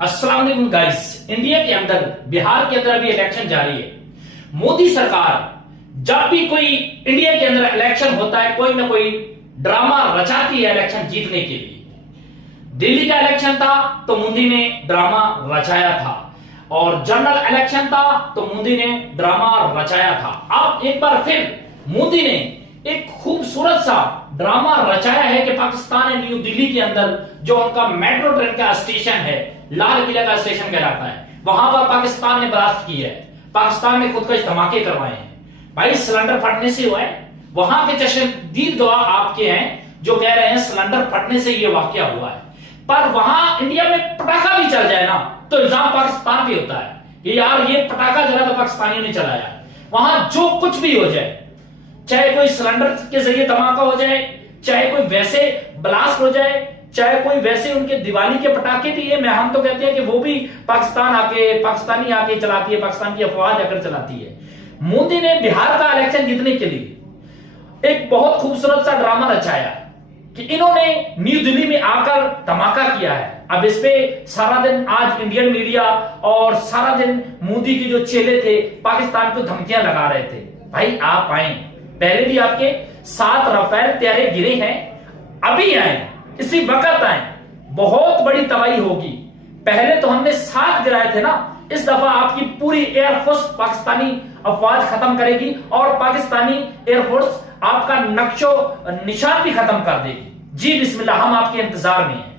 अस्सलाम वालेकुम guys. India के अंदर, बिहार के अंदर अभी इलेक्शन जारी है। मोदी सरकार जब भी कोई इंडिया के अंदर इलेक्शन होता है, कोई ना कोई ड्रामा रचाती है इलेक्शन जीतने के लिए। दिल्ली का इलेक्शन था तो मोदी ने ड्रामा रचाया था, और जनरल इलेक्शन था तो मोदी ने ड्रामा रचाया था। अब एक बार फिर मोदी ने एक खूबसूरत सा ड्रामा रचाया है कि पाकिस्तान न्यू दिल्ली के अंदर जो उनका मेट्रो ट्रेन का स्टेशन है, लाल किला का स्टेशन कहलाता है, वहां पर पाकिस्तान ने ब्लास्ट किया है। पाकिस्तान ने खुदकश धमाके करवाए हैं। भाई सिलेंडर फटने से हुआ है। वहां के चश्मदीद गवाह आपके हैं जो कह रहे हैं सिलेंडर फटने से यह वाकया हुआ है। पर वहां इंडिया में पटाखा भी चल जाए ना तो इल्जाम पाकिस्तान पे होता है कि यार ये पटाखा जरा तो पाकिस्तानियों ने चलाया। वहां जो कुछ भी हो जाए, चाहे कोई सिलेंडर के जरिए धमाका हो जाए, चाहे कोई वैसे ब्लास्ट हो जाए, चाहे कोई वैसे उनके दिवाली के पटाखे भी है, हम तो कहते हैं कि वो भी पाकिस्तानी आके चलाती है, पाकिस्तान की अफवाह आकर चलाती है। मोदी ने बिहार का इलेक्शन जीतने के लिए एक बहुत खूबसूरत सा ड्रामा रचाया कि इन्होंने न्यू दिल्ली में आकर धमाका किया है। अब इस पे सारा दिन आज इंडियन मीडिया और सारा दिन मोदी के जो चेले थे पाकिस्तान को धमकियां लगा रहे थे। भाई आप आए, पहले भी आपके 7 राफेल तैयारे गिरे हैं, अभी आए, इसी वक्त आए, बहुत बड़ी तबाही होगी। पहले तो हमने 7 गिराए थे ना, इस दफा आपकी पूरी एयरफोर्स पाकिस्तानी अफवाज खत्म करेगी और पाकिस्तानी एयरफोर्स आपका नक्शो निशान भी खत्म कर देगी। जी बिस्मिल्लाह, हम आपके इंतजार में हैं।